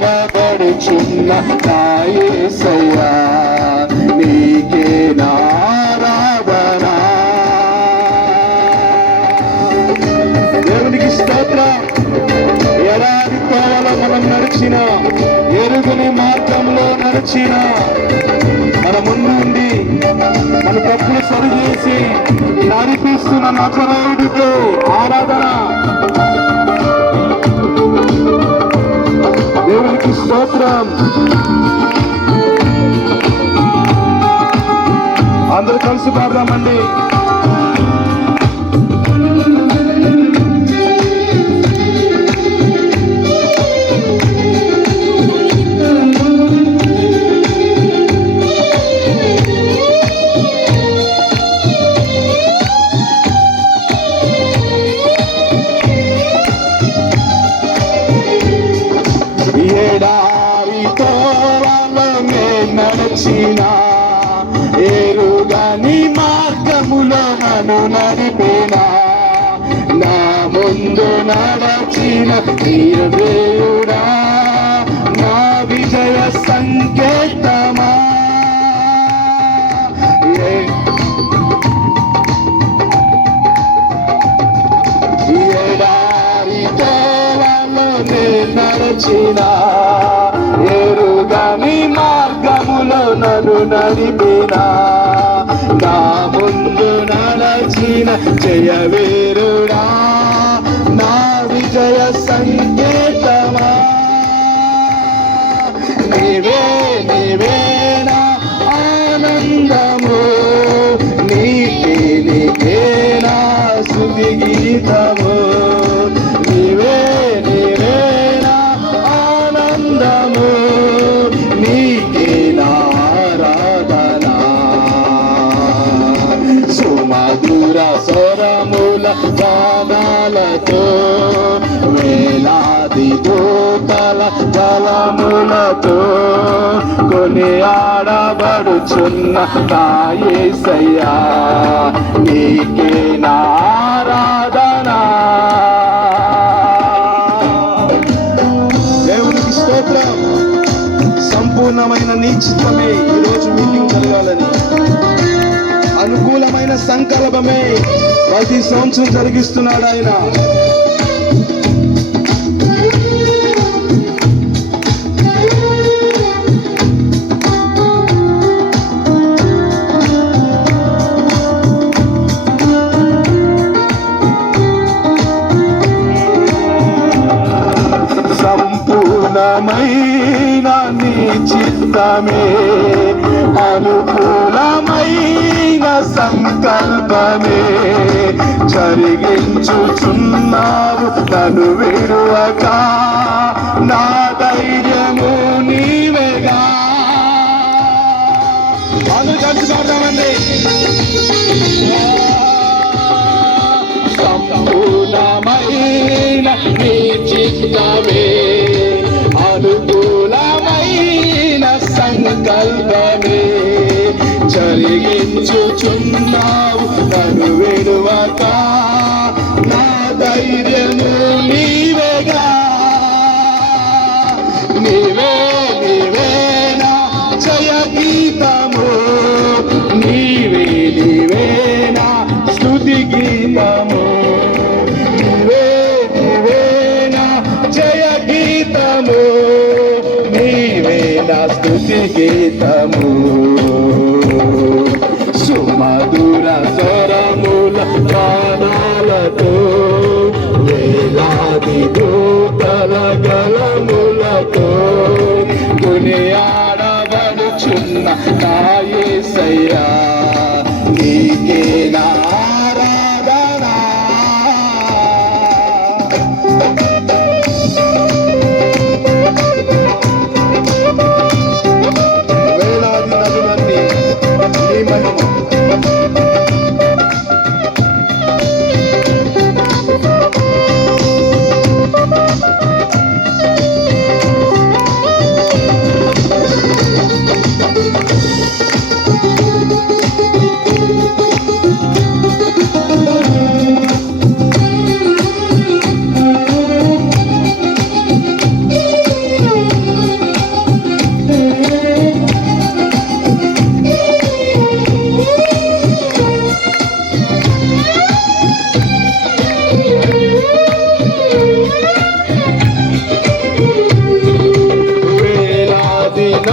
కొనియాడబడుచున్న నా యేసయ్యా నీకే ఆరాధన. దేవునికి స్తోత్రం. ఎలాంటి తోవలో మనం నడిచిన, ఎరుగని మార్గంలో నడిచిన, మన ముందుండి మన తప్పులు సరిచేసి నడిపిస్తున్న నజరేయుడికి ఆరాధన. దేవునికి స్తోత్రం. అందరూ కలిసి పాడదామండి. ఎడారితో నడిచిన ఎరుగని మార్గములో నన్ను నడిపినా, నా ముందు నడచిన దేవుడా నా విజయ సంకేతమా. ఎడారితో నడిచిన ఎరుగని మార్గములో నన్ను నడిపినా, నా ముందు నడచిన జయవీరుడా నా విజయ సంకేతమా. నీవే నీవే నా ఆనందము, నీకే నీకే నా స్తుతి గీతము. నీవే నీవే నా ఆనందము, నీకే నా ఆరాధన. సుమధుర స్వరముల గానాలతో వేలాది దూతల బలములతో కొనియాడబడుచున్న నా యేసయ్యా నీకే నా ఆరాధన. దేవునికి స్తోత్రం. సంపూర్ణమైన నీ చిత్తమే ఈరోజు మీటింగ్ జరగాలని, అనుకూలమైన సంకల్పమే ప్రతి సంవత్సరం జరిగిస్తున్నాడు ఆయన. సంపూర్ణమైన నీ చిత్తమే, అనుకూలమైన సంకల్పమే జరిగించుచున్నావు నన్ను విడువక, నా ధైర్యము నీవేగా. అందరూ కలిసి పాడదామండి. సంపూర్ణమైన నీ చిత్తమే, అనుకూలమైన సంకల్పమే జరిగించుచున్నావు నన్ను విడువక, నా ధైర్యము నీవేగా. నీవే నీవే నా జయ గీతము, నీవే నీవే నా స్తుతి గీతము. నీవే నీవే నా జయ గీతము, నీవే నా స్తుతి గీతము. సుమధుర స్వరముల గానాలతో వేలాది దూతల గళములతో కొనియాడబడుచున్న నా యేసయ్యా నీకే నా ఆరాధన. వేలాది నదులన్నీ నీ మహిమ.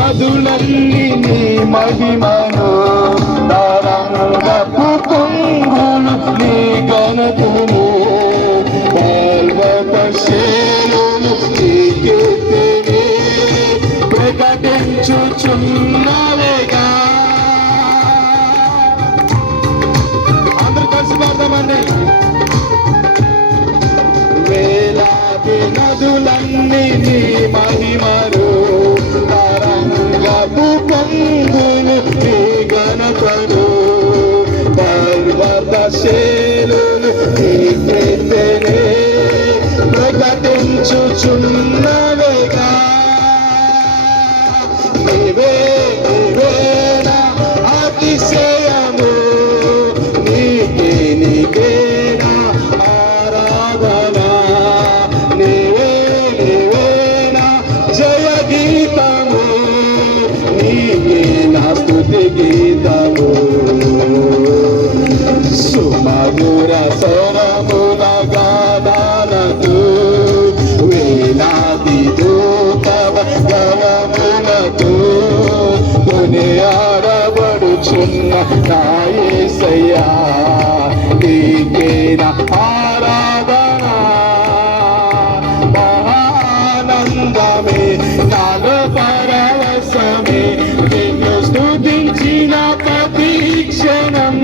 నదులన్నీ నీ మహిమను, తరంగపు పొంగులు నీ ఘనతను, పర్వత శ్రేణులు నీ కీర్తిని ప్రకటించుచున్నవేగా. అందరూ కలిసి పాడదామండి. వేలాది నదులన్నీ నీ మహిమను, తరంగపు పొంగులు నీ ఘనతను, పర్వత శ్రేణులు నీ కీర్తిని ప్రకటించుచున్నవేగా. నీవే నా అతిశయము, నీకే నా ఆరాధన, నీవే నా జయ గీతము, నీకే నా స్తుతి గీతము. సుమధుర స్వరముల గానాలతో, వేలాది దూతల గళములతో కొనియాడబడుచున్న నా యేసయ్యా, నీకే నా ఆరాధన. మహానందమే నాలో పరవశమే, నిన్ను స్తుతించిన ప్రతి క్షణం.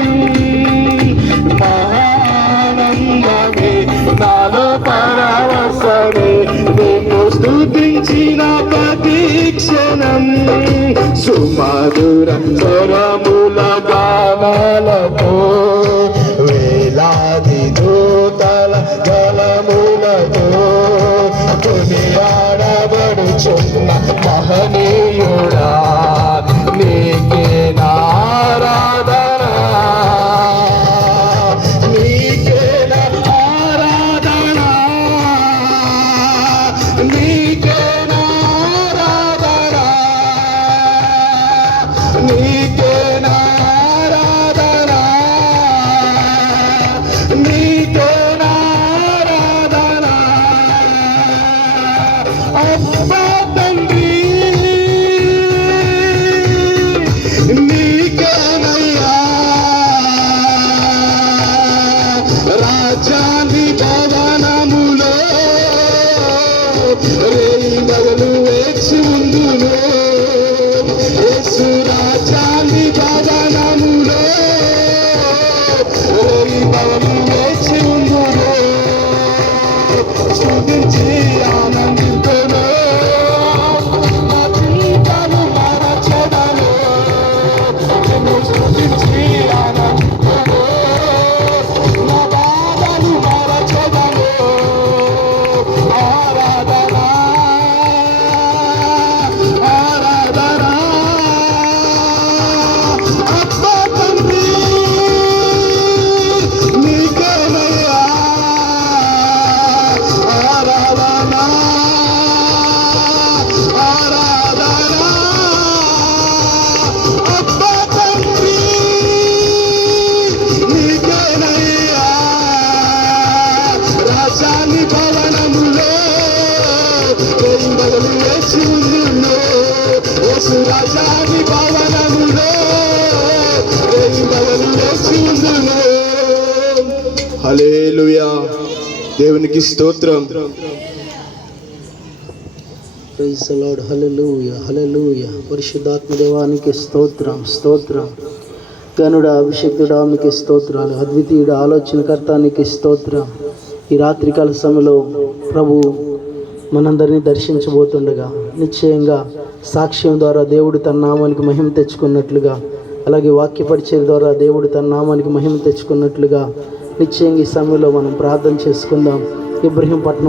మహానందమే నాలో పరవశమే, నిన్ను స్తుతించిన ప్రతి క్షణం. సుమధుర స్వరముల గానాలతో, వేలాది దూతల గళములతో కొనియాడబడుచున్న మహనీయుడా, నీకే నా ఆరాధన, నీకే నా ఆరాధన, నీకే నా ఆరాధన, నీకే నా ఆరాధన, నీకే నా ఆరాధన. అబ్బా తండ్రి, నీకేనయ్యా రాజాని భవనములో రేయి మగలు వేచి ఉందును. యేసు రాజాని భవనములో రేయి మగలు వేచి ఉందును. స్తుతించి ఆనందింతును, నా చింతలు మరచెదను. నిన్ను స్తుతించి ఆనందింతును, నా బాధలు మరచెదను. ఆరాధన ఆరాధన. అబ్బా తండ్రి, నీకేనయ్యా ఆరాధన ఆరాధన. అబ్బా తండ్రి, నీకేనయ్యా రాజాని భవనములో రేయి మగలు వేచి ఉందును. యేసు రాజాని భవనములో రేయి మగలు వేచి ఉందును. హల్లెలూయా. దేవునికి స్తోత్రం. Praise the lord. Hallelujah hallelujah. పరిశుద్ధాత్మ దేవానికి స్తోత్రం స్తోత్రం. గనుడా అభిషేకుడా మీకు స్తోత్రాలు. అద్వితీయుడు ఆలోచనకర్తానికి స్తోత్రం. ఈ రాత్రికాల సమయంలో ప్రభు మనందరినీ దర్శించబోతుండగా నిశ్చయంగా సాక్ష్యం ద్వారా దేవుడు తన నామానికి మహిమ తెచ్చుకున్నట్లుగా, అలాగే వాక్య పరిచయం ద్వారా దేవుడు తన నామానికి మహిమ తెచ్చుకున్నట్లుగా నిశ్చయంగా ఈ సమయంలో మనం ప్రార్థన చేసుకుందాం. ఇబ్రహీంపట్నం